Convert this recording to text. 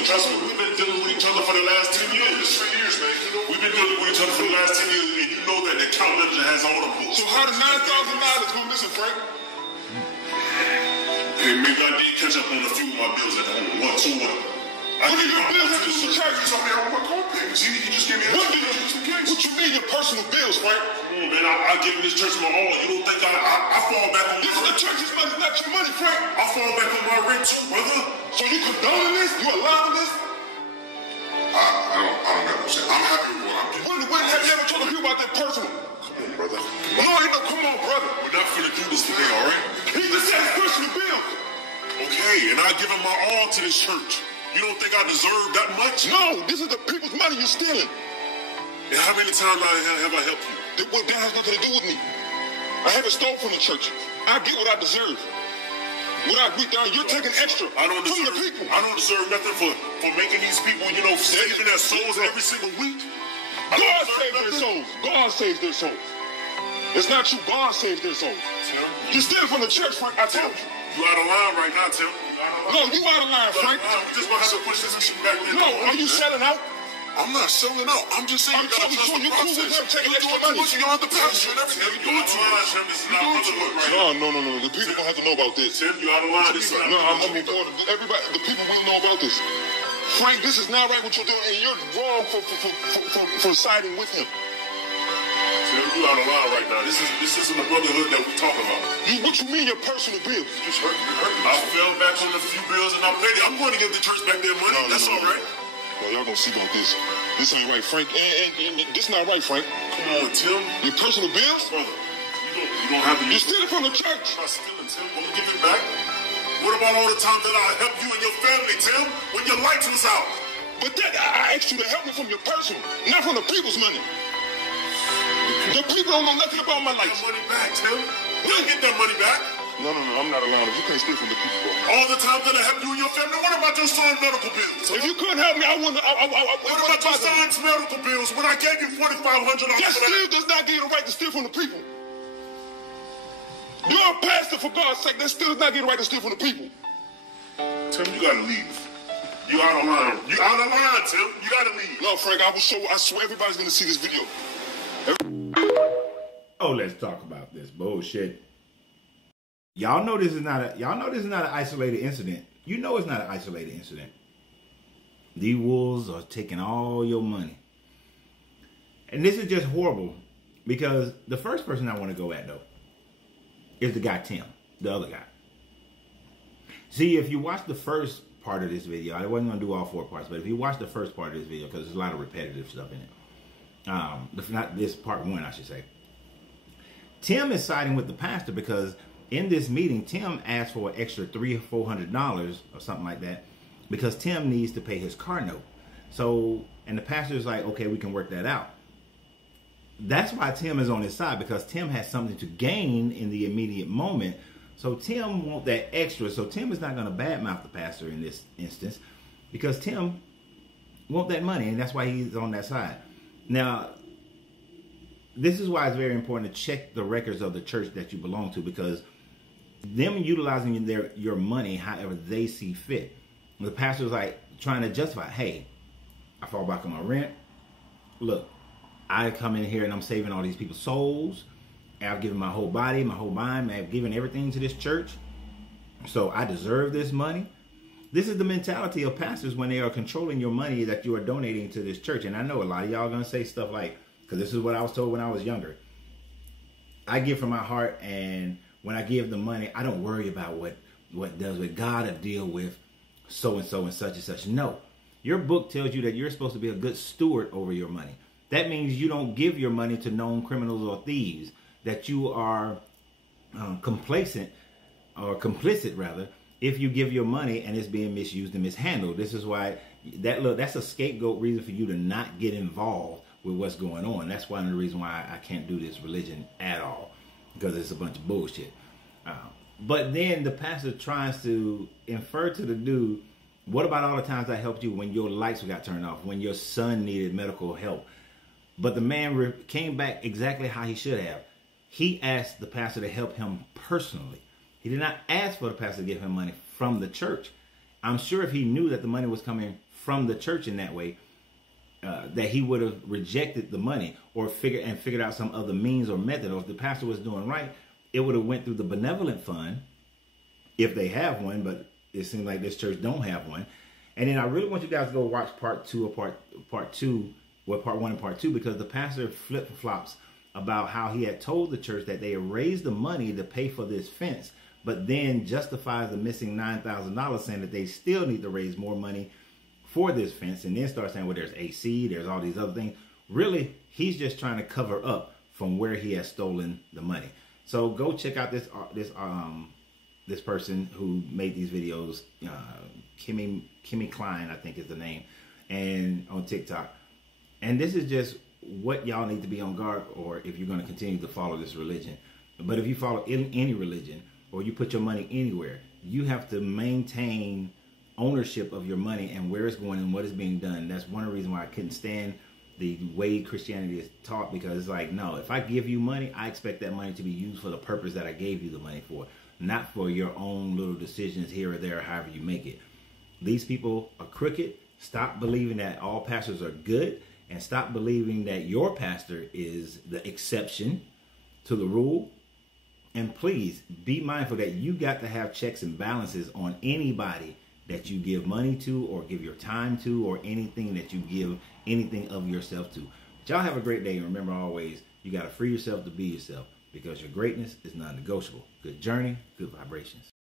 Trust me, we've been dealing with each other for the last 10 years. 3 years, man. We've been dealing with each other for the last 10 years, and you know that the account manager has all the books. So how did $9,000 go missing, Frank? Hey, maybe I did catch up on a few of my bills at home. What? So what? What did your bills have to do with the church? You told me I want my car paid. See, you just gave me a What you mean your personal bills, Frank? Come on, man, I give this church my all. You don't think I fall back on this is the church's money, not your money, Frank. I fall back on my rent too, brother. So you condoning this? You allowing this? I don't got no say. I'm happy with what I'm doing. When have you ever told people about that personal? Come on, brother. No, come on, brother. We're not finna do this today, all right? He just said his personal bills. Okay, and I give him my all to this church. You don't think I deserve that much? No, this is the people's money you're stealing. And how many times have I helped you? That has nothing to do with me. I haven't stolen from the church. I get what I deserve. What I agree down, you're taking extra from the people. I don't deserve nothing for making these people, saving their souls every single week. God saves their souls. God saves their souls. It's not you. God saves their souls. Tim, you're stealing from the church, Frank. I told you. You out of line right now, Tim. No, you out of line, Frank. You just gonna have to push this issue back in. No, are you selling out? I'm not selling out. I'm just saying you gotta trust the process. You're taking extra money. You don't have to pass you and everything. You doing too much. This is not brotherhood right now. No. The people don't have to know about this. Tim, you out of line. No, I mean, everybody, the people will know about this. Frank, this is not right what you're doing, and you're wrong for siding with him. Tim, you out of line right now. This isn't the brotherhood that we talk about. What you mean your personal bills? You just hurt me. I fell back on a few bills and I paid it. I'm going to give the church back their money. That's all right. Well, y'all gonna see about this. This ain't right, Frank. And this not right, Frank. Come on, Tim. Your personal bills? Brother, you don't have to. You're stealing from the church. I'm not stealing, Tim. I'm gonna give it back. What about all the time that I helped you and your family, Tim, when your lights was out? But I asked you to help me from your personal, not from the people's money. The people don't know nothing about my life. Get money back, Tim. You'll get that money back. No, I'm not allowed. You can't steal from the people, bro. All the time that I helped you and your family. What about your son's medical bills? If you couldn't help me, I wouldn't. What about your son's medical bills when I gave you $4,500? That still does not give you the right to steal from the people. You're a pastor, for God's sake. That still does not give you the right to steal from the people. Tim, you gotta leave. You out of line. You out of line, Tim. You gotta leave. No, Frank, I swear everybody's gonna see this video. Oh, let's talk about this bullshit. Y'all know this is not an isolated incident. You know it's not an isolated incident. These wolves are taking all your money. And this is just horrible because the first person I want to go at though is the guy Tim, the other guy. See, if you watch the first part of this video, I wasn't going to do all 4 parts, but if you watch the first part of this video, because there's a lot of repetitive stuff in it. Not this part 1, I should say. Tim is siding with the pastor because in this meeting, Tim asked for an extra $300 or $400 or something like that because Tim needs to pay his car note. So, and the pastor is like, okay, we can work that out. That's why Tim is on his side, because Tim has something to gain in the immediate moment. So Tim wants that extra. So Tim is not going to badmouth the pastor in this instance because Tim wants that money, and that's why he's on that side. Now, this is why it's very important to check the records of the church that you belong to, because them utilizing your money however they see fit. The pastor's like trying to justify, hey, I fall back on my rent. Look, I come in here and I'm saving all these people's souls. I've given my whole body, my whole mind. I've given everything to this church. So I deserve this money. This is the mentality of pastors when they are controlling your money that you are donating to this church. And I know a lot of y'all are going to say stuff like, because this is what I was told when I was younger. I give from my heart, and when I give the money, I don't worry about what does with God to deal with so-and-so and such and such. No. Your book tells you that you're supposed to be a good steward over your money. That means you don't give your money to known criminals or thieves, that you are complacent or complicit rather if you give your money and it's being misused and mishandled. This is why that's a scapegoat reason for you to not get involved with what's going on. That's one of the reasons why I can't do this religion at all, because it's a bunch of bullshit. But then the pastor tries to infer to the dude, what about all the times I helped you when your lights got turned off, when your son needed medical help? But the man came back exactly how he should have. He asked the pastor to help him personally. He did not ask for the pastor to give him money from the church. I'm sure if he knew that the money was coming from the church in that way, that he would have rejected the money or figured out some other means or method. Or if the pastor was doing right, it would have went through the benevolent fund, if they have one. But it seems like this church don't have one. And then I really want you guys to go watch part one and part two, because the pastor flip-flops about how he had told the church that they had raised the money to pay for this fence, but then justifies the missing $9,000, saying that they still need to raise more money for this fence, and then start saying, well, there's AC, there's all these other things. Really, he's just trying to cover up from where he has stolen the money. So go check out this person who made these videos, Kimmy Klein, I think is the name, and on TikTok. And this is just what y'all need to be on guard, or if you're going to continue to follow this religion. But if you follow any religion, or you put your money anywhere, you have to maintain ownership of your money and where it's going and what is being done. That's one of the reasons why I couldn't stand the way Christianity is taught, because it's like, no, if I give you money, I expect that money to be used for the purpose that I gave you the money for, not for your own little decisions here or there, however you make it. These people are crooked. Stop believing that all pastors are good, and stop believing that your pastor is the exception to the rule. And please be mindful that you got to have checks and balances on anybody that you give money to, or give your time to, or anything that you give anything of yourself to. But y'all have a great day. And remember always, you got to free yourself to be yourself, because your greatness is non-negotiable. Good journey, good vibrations.